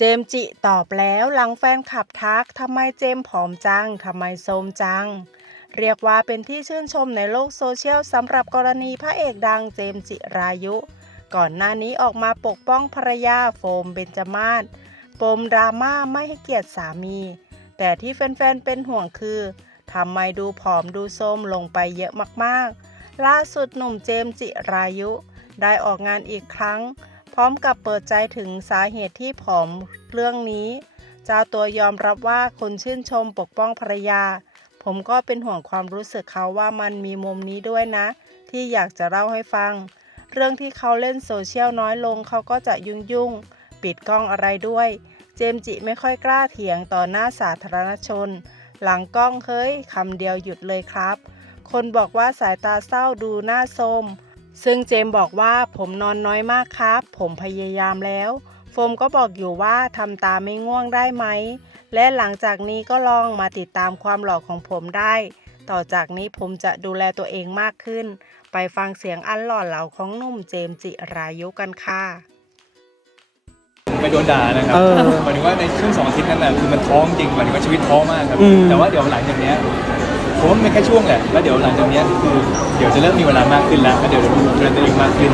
เจมส์จิตอบแล้วหลังแฟนคลับทักทำไมเจมส์ผอมจังทำไมโทมจัง เรียกว่าเป็นที่ชื่นชมในโลกโซเชียลสำหรับกรณีพระเอกดังเจมส์จิรายุ ก่อนหน้านี้ออกมาปกป้องภรรยาโฟมเบญจมาศปมดราม่าไม่ให้เกียรติสามี แต่ที่แฟนๆเป็นห่วงคือทำไมดูผอมดูโทมลงไปเยอะมากๆ ล่าสุดหนุ่มเจมส์จิรายุ ได้ออกงานอีกครั้ง พร้อมกับเปิดใจถึงสาเหตุที่ผอมเรื่องนี้ เจ้าตัวยอมรับว่าคนชื่นชมปกป้องภรรยา ผมก็เป็นห่วงความรู้สึกเขาว่ามันมีมุมนี้ด้วยนะ ที่อยากจะเล่าให้ฟัง เรื่องที่เขาเล่นโซเชียลน้อยลงเขาก็จะยุ่งยุ่งๆปิดกล้องอะไรด้วย เจมจิไม่ค่อยกล้าเถียงต่อหน้าสาธารณชน หลังกล้องเฮ้ยคำเดียวหยุดเลยครับ คนบอกว่าสายตาเศร้าดูหน้าโทม ซึ่งเจมส์บอกว่าผมนอนน้อยมากครับ ผมพยายามแล้ว โฟมก็บอกอยู่ว่าทำตาไม่ง่วงได้ไหม และหลังจากนี้ก็ลองมาติดตามความหล่อของผมได้ ต่อจากนี้ผมจะดูแลตัวเองมากขึ้น ไปฟังเสียงอันหล่อเหลาของหนุ่มเจมส์จิรายุกันค่ะไปโดนด่านะครับเออหมายถึงว่าในช่วงสองอาทิตย์นั้นน่ะคือมันท้องจริงหมายถึงว่าชีวิตท้อมากครับอืมแต่ว่าเดี๋ยวหลังจากเนี้ย ผมว่ามันเป็นแค่ช่วงแหละแล้วเดี๋ยวหลังจากเนี้ยคือเดี๋ยวจะเริ่มมีเวลามากขึ้นแล้วก็เดี๋ยวจะดูแลตัวเองมากขึ้น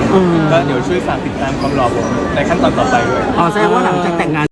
ก็เดี๋ยวช่วยฝากติดตามความหล่อผมในขั้นตอนต่อไปด้วย อ๋อแสดงว่าหลังจากแต่งงาน